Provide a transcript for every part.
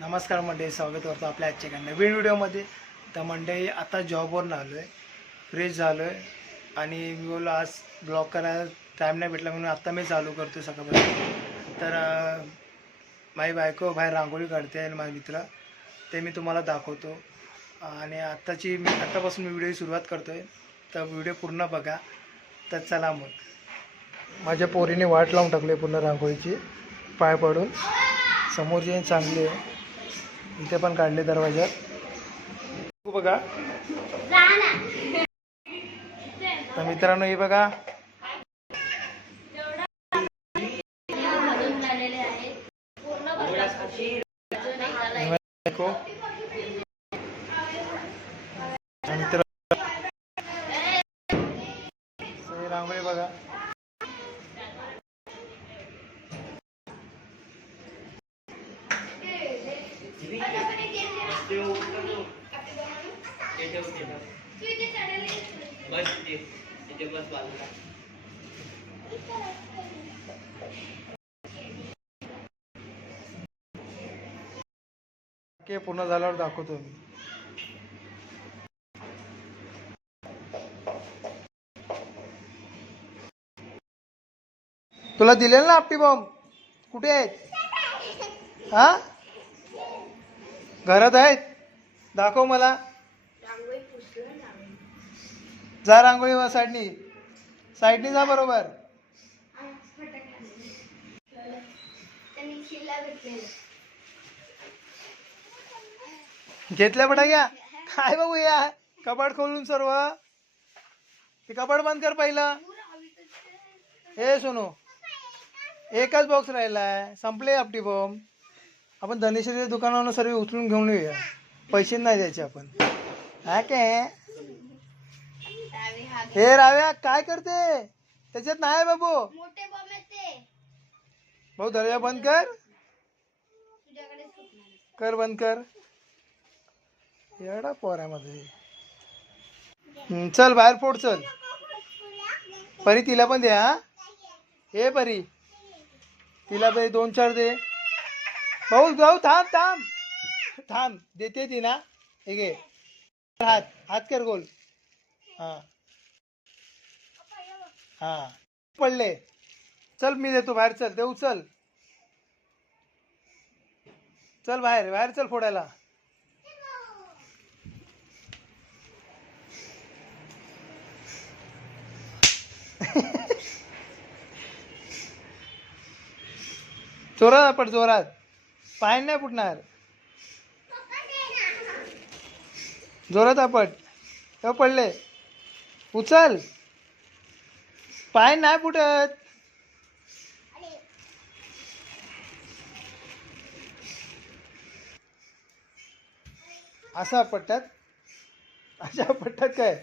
नमस्कार मंडळी स्वागत करतो आपल्या आजच्या एका नवीन व्हिडिओमध्ये. तर मंडळी आता जॉबवरून आलो आहे फ्रेश झालो आहे आणि मी बोललो आज ब्लॉग करायला टाईम नाही भेटला म्हणून आत्ता मी चालू करतो सकाळपासून. तर माझी बायको बाहेर रांगोळी काढते आणि माझे मित्र ते मी तुम्हाला दाखवतो. आणि आत्ताची मी आत्तापासून मी व्हिडिओ सुरुवात करतो आहे तर व्हिडिओ पूर्ण बघा. तर चला मग. माझ्या पोरीने वाट लावून टाकली पूर्ण रांगोळीची. पाय पडून. समोरची चांगली आहे. इथे पण काढले दरवाज्यात. बघा तर मित्रांनो हे बघा. मित्र हे रांगोळी बघा के पूर्ण झाल्यावर दाखवतो मी. तुला दिलेलं ना आपटी बॉम्ब कुठे आहेत? हा? घरात आहेत? दाखव मला. जा रांगोळी वा साईडनी. साईडनी जा बरोबर. घेतल्या पटा घ्या काय बघू या. कपाट खोलून सर्व. हे कपाट बंद कर पहिलं. हे सोनू एकच बॉक्स राहिलाय. संपले आपटी बॉम्ब आपण धनेश्वरी दुकानावरून सर्व उचलून घेऊन येऊया. पैसे नाही द्यायचे आपण. हा काय हे राव्या काय करते? त्याच्यात नाही बाबू. ते. भाऊ दर्या बंद कर. कर बंद कर. एवढा पोरामध्ये. चल बाहेर फोड चल. परी तिला पण दे हा. हे परी. तिला तरी दोन चार दे. भाऊ भाऊ थांब थांब. थांब देते ती ना. हे घे. हात हात कर गोल. हा. हा. पडले. चल मी देतो बाहेर चल. देऊ चल. चल बाहेर बाहेर चल फोडायला. जोरात आपण जोरात. पाय नाही फुटणार. जोरात आपट हे पडले. उचल. पाय नाही फुटत. असा पट्ट्यात अशा पट्ट्यात काय?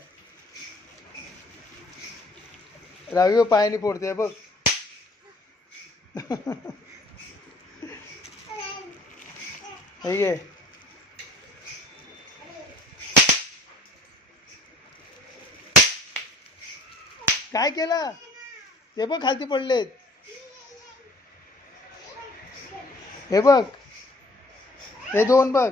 रावी पायाने फोडते बघ. हे काय केलं? हे बघ खालती पडलेत. हे बघ. हे दोन बघ.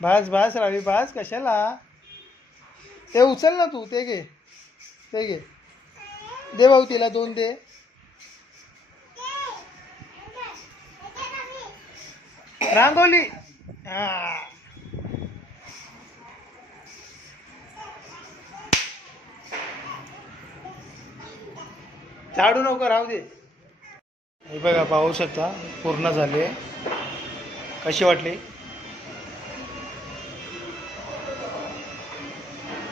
भास भास रावी भास कशाला? ते उचल ना तू ते घे. ते घे? दे भाऊ तिला दोन दे. रांगोली. हा. झाडू नको राहू दे. हे बघा पाहू शकता पूर्ण झाले. कशी वाटली?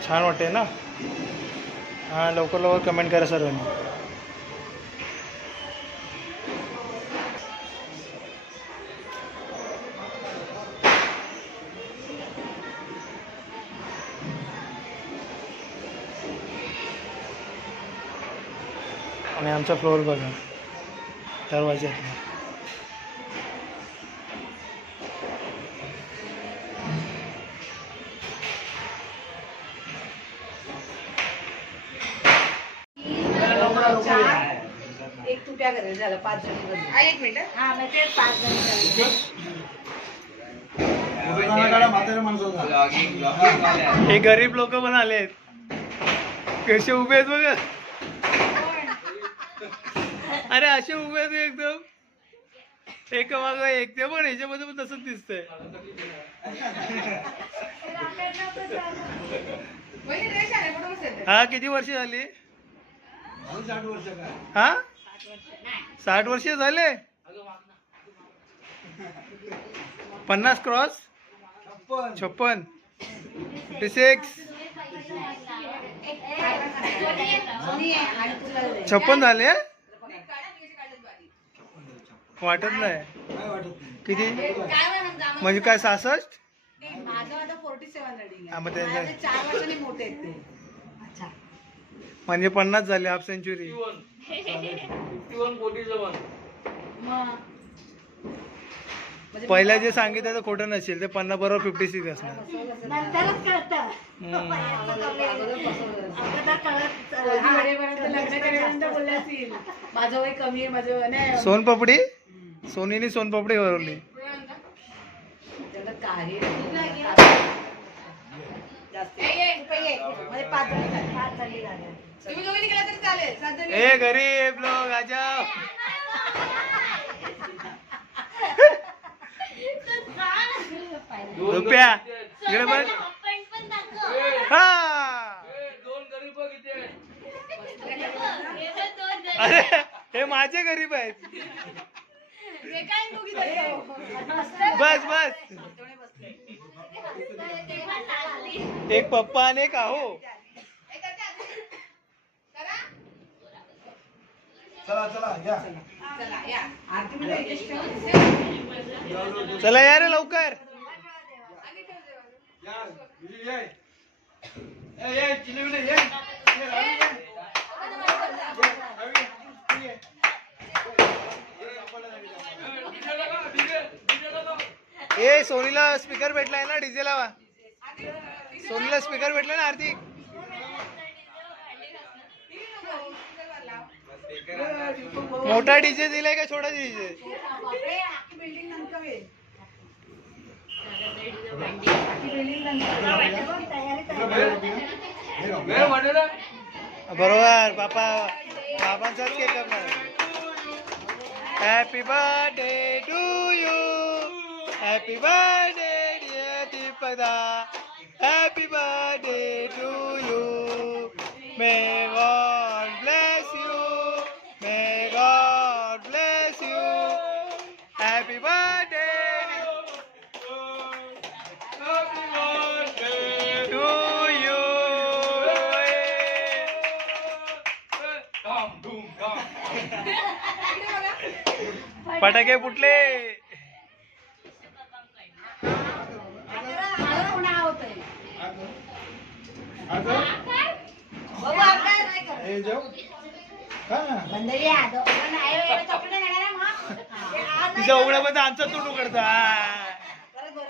छान वाटते ना? हां लवकर लवकर कमेंट करा सर्वांनी. आणि आमचा फ्लोअर बघा. दरवाज्यात झालं पाच जणी. एक मिनिट. हा मग पाच जणी झाले. हे गरीब लोक पण आलेत कसे उभे आहेत बघ. अरे असे उभे आहेत एकदम. एक माग एक ते पण ह्याच्यामध्ये पण तसंच दिसतंय. वहिनी आले हा किती वर्ष झाली? हा? साठ वर्ष झाले? पन्नास क्रॉस? छप्पन. सिक्स. छप्पन झाले? वाटत नाही. किती? म्हणजे काय सहासष्ट? म्हणजे पन्नास झाले हाफ सेंचुरी मग. म्हणजे पहिल्या जे सांगितलं ते खोटं नसेल ते पन्नास बरोबर फिफ्टी सिक्स असणार. नंतरच कळतं. सोनपापडी? सोनीने सोनपापडी वरवली जास्त. पाच जणी झाले. पाच जणी झाल्या. तुम्ही दोघी निघाला तरी चालेल. सात जणी ए गरीब लोग आ जाओ रुपया. इकडे बघ. हा. अरे हे माझे गरीब आहेत बस बस. एक पप्पा आणि एक आहो. चला या. आरती इथेच ठेव. चला या रे लवकर ए सोनीला स्पीकर भेटलाय ना डीजे लावा सोनीला स्पीकर भेटलाय ना आर्थिक मोठा डीजे दिलाय का छोटा डीजे. बरोबर बापा बाबांचाच केक करणार happy birthday to you happy birthday dear Deepda happy birthday to you may God फटाके फुटले. हे आज नाही तिच्या उघड्यामध्ये आमचा तोंड उघडता. करत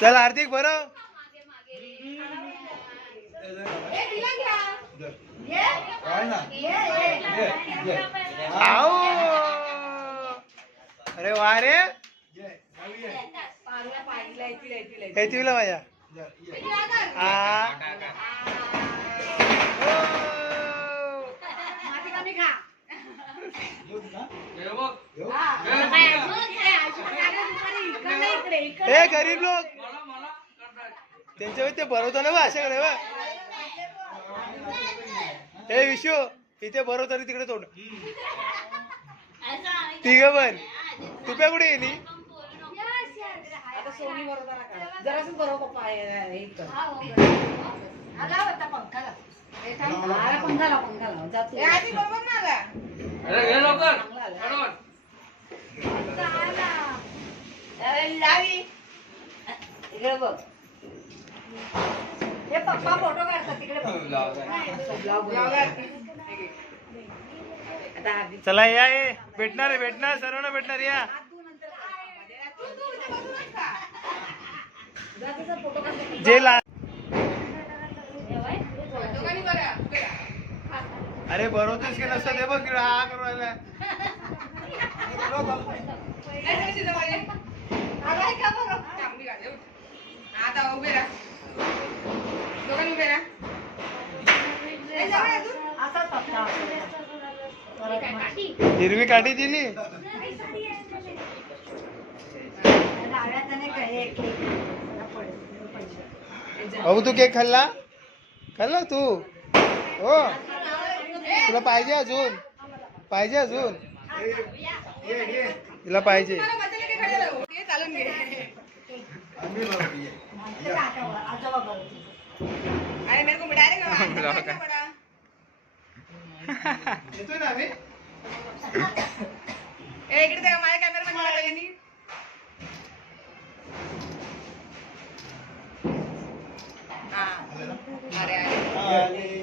चल हार्दिक बरं ए, तिला घ्या. ये. ये, ये. आओ अरे वा रे. हे तुला माझ्या. हा. हा. गरीब लोक त्यांच्या वेळी ते भरवतो ना बा अशाकडे बा हे विशू इथे भरवतो रे तिकडे तोंड. तिघ पण. तुप्या कुठे गेली? बरोबर बरोबर हे- हे पंखा लाव. बरोबर बघ. हे पप्पा फोटो काढतात तिकडे चला या ये. भेटणार आहे भेटणार सर्वांना भेटणार या. जा ला. अरे बरोबरच की नसतं ते बघ हा करू राहिला. आता उभे राहा. उभे राहा हिरवी काठी दिली. अहो तू केक खाल्ला? खाल्ला तू? हो. तुला पाहिजे अजून? पाहिजे अजून? तिला पाहिजे. चालून अरे मेरे को डायरेक्ट बुलाओ का? येतोय ना आम्ही ए इकडे त्या माझ्या कॅमेरा मध्ये हा अरे अरे.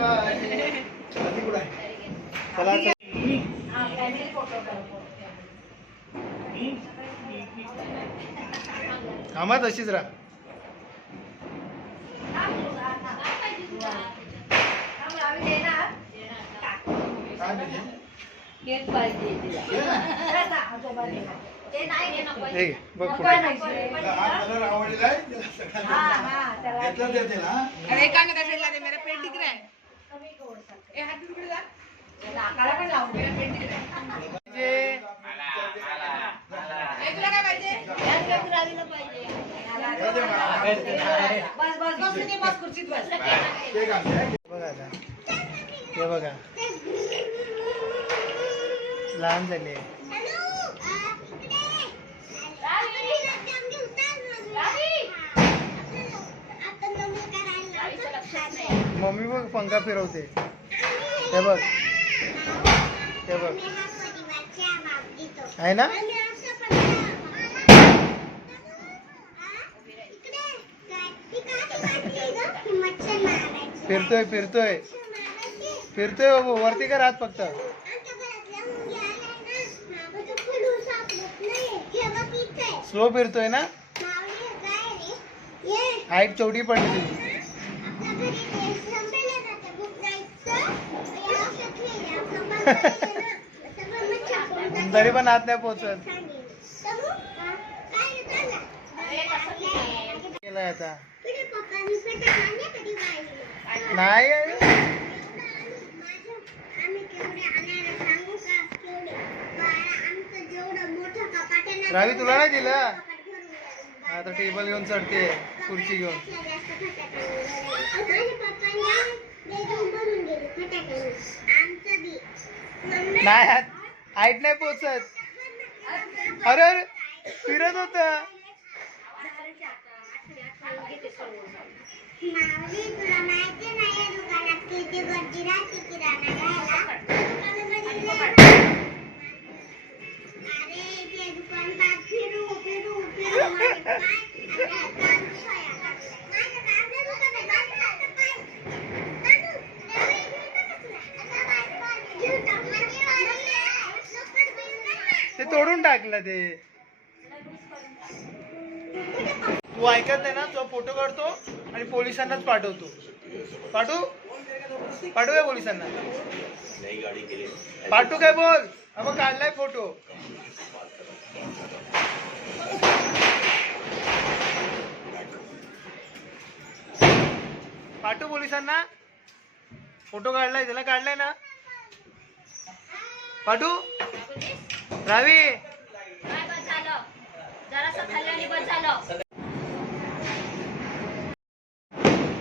हा. थांबा तशीच राहा थांब, आम्ही देणार. केक पाहिजे तिला. जरा आता आजोबा देणार. ते नाही घेणार पैसे. हे घे, बघ नको पुढे नाही, पैसे देणार. हा, हा, त्याला अरे का ना साईडला दे मेरा पेट दिख रहा है कमी गोड साखर. ए हात तिकडे जा नाकाला पण लावून दे. मेरा पेट दिख रहा पाहिजे. ए तुला काय पाहिजे यात कमी राहिलं पाहिजे. बस बस बस तिथे बस खुर्चीत बस बघा आता हे बघा लहान झाले मम्मी बघ पंखा फिरवते. हे बघ. हे बघ. आहे ना? फिरतोय फिरतोय. फिरतोय बाबू. वरती कर आत फक्त. स्लो फिरतोय ना? हाईट चौडी पडली तुझी. तरी पण आत नाही पोचत. केलाय आता. नाही रावी तुला नाही दिलं? आता टेबल घेऊन चढते खुर्ची घेऊन. नाही हाईट नाही पोचत. अरे अरे फिरत होत. माहिती ते आहे, तोडून टाकलं ते. तू ऐकत नाही ना तो फोटो काढतो आणि पोलिसांनाच पाठवतो. पाठवू पाठवू काय पोलिसांना पाठवू काय बोल? हा काढलाय फोटो पाठवू पोलिसांना. फोटो काढलाय त्याला काढलाय ना. पाठवू. रावी.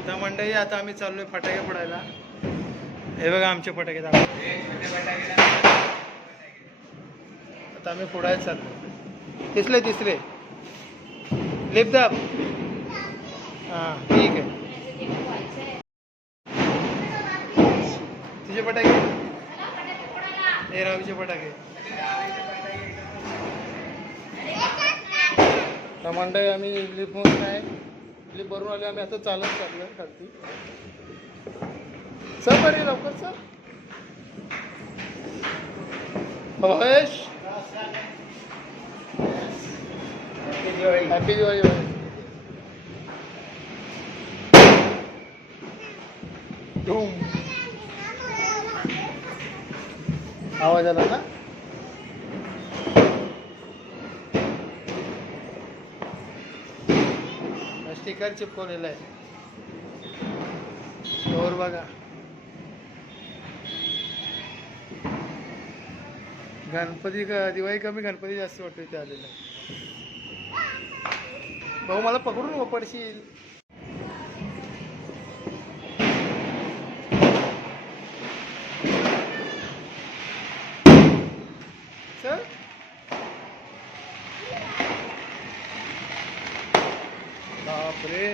तर मंडळी आता आम्ही चाललोय फटाके फोडायला. हे बघा आमचे फटाके दाखव. आता आम्ही फोडायला चाललो तिसरे तिसरे लिपदाब हां ठीक आहे. तुझे फटाके हे रावीचे फटाके तर मंडळी आम्ही लिप नाही. लिप भरून आले आम्ही आता चालत चाललोय खालती. सर बरे लवकर सर. महेश! दिवाळी हॅपी दिवाळी आवाज आला ना? स्टिकर चिपकवलेला आहे. डोर बघा. गणपती दिवाळी कमी गणपती जास्त वाटतो इथे आलेला. आहे भाऊ मला पकडून पडशील चल बापरे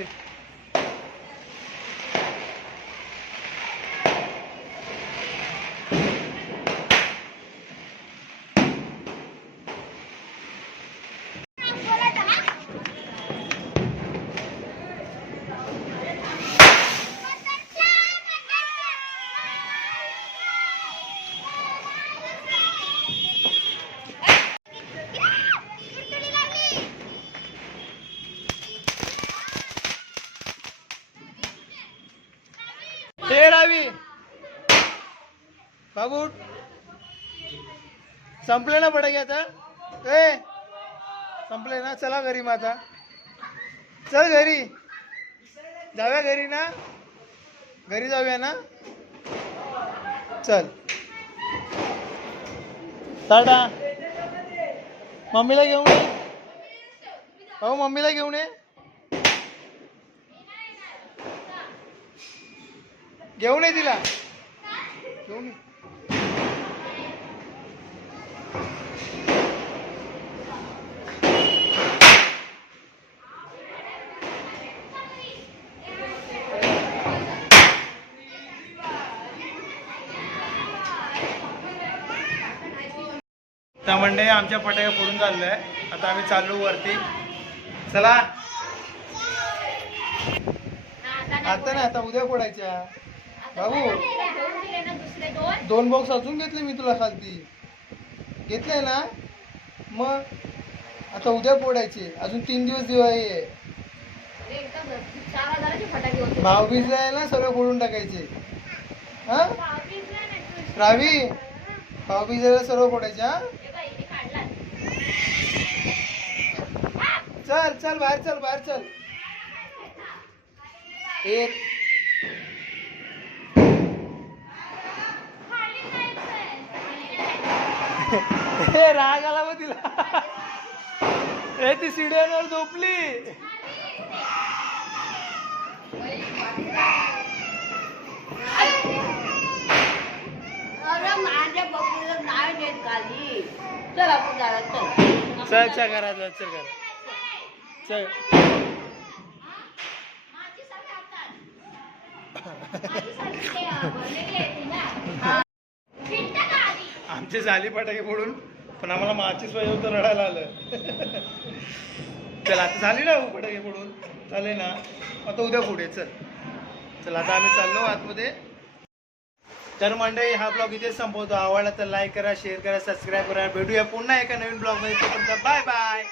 हे रावी बाबू संपले ना पडे आता? ए संपले ना? चला घरी माझा चल घरी. जाऊया घरी ना? घरी जाऊया ना? चल. टाटा. मम्मीला घेऊन ये. भाऊ मम्मीला घेऊन ये. घेऊन ये तिला. घेऊन ये. मंडळी आमच्या फटाक्या फोडून चाललोय. आता आम्ही चाललो वरती. चला. आता नाही आता उद्या फोडायच्या. बाबू दोन बॉक्स अजून घेतले मी तुला खालती. घेतले ना? मग आता उद्या फोडायचे. अजून तीन दिवस दिवाळी आहे भाऊबीजला आहे ना सगळं फोडून टाकायचे. हा? रावी भाऊबीजेला सर्व फोडायचे हा? चल बाहेर चल बाहेर चल. एक. हे राग आला मग तिला. हे ती सिडियनवर झोपली. माझ्या चल चल. चल चल घरात चल घरात. चल आमचे झाली फटाके फोडून पण आम्हाला माझी पाहिजे होतं रडायला आलं. चल आता झाली ना हो फटाके फोडून. चालेल ना. आता उद्या पुढे चल. चल आता आम्ही चाललो आतमध्ये. तर मंडळी हा ब्लॉग इथेच संपवतो. आवडला तर लाईक करा शेअर करा सबस्क्राईब करा. भेटूया पुन्हा एका नवीन ब्लॉगमध्ये. तोपर्यंत बाय बाय.